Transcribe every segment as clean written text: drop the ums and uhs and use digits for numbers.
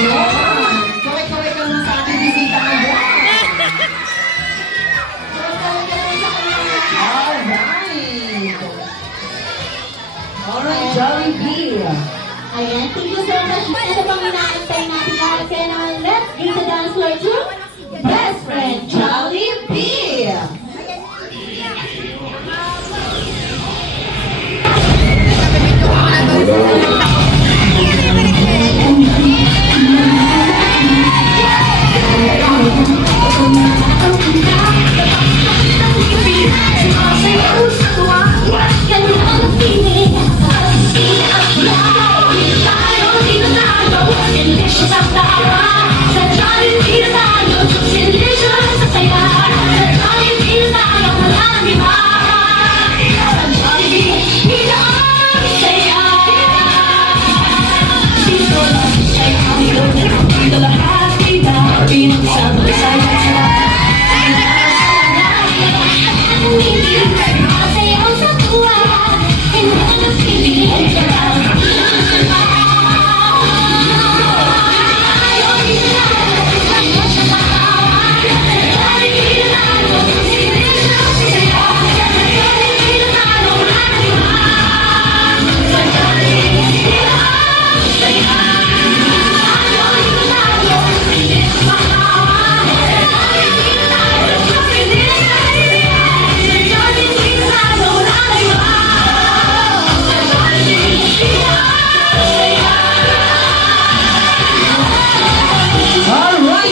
Kaway-kaway ka naman sa ating bisita ngayon. Alright, Jollibee. Ayan, thank you so much. Ito pang inaantay natin kahit kaya naman, let's bring the dance floor to Best Friend Jollibee.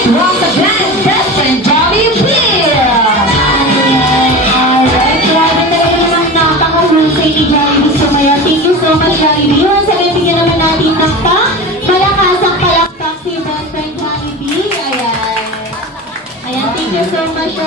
Once again, Best Friend Jollibee! Alright, grabe talaga naman napaka-husay ni Jollibee sumaya. Thank you so much, Jollibee. Once again, bigyan naman natin ng palakasang palakpak si Best Friend Jollibee. Ayan. Ayan, thank you so much.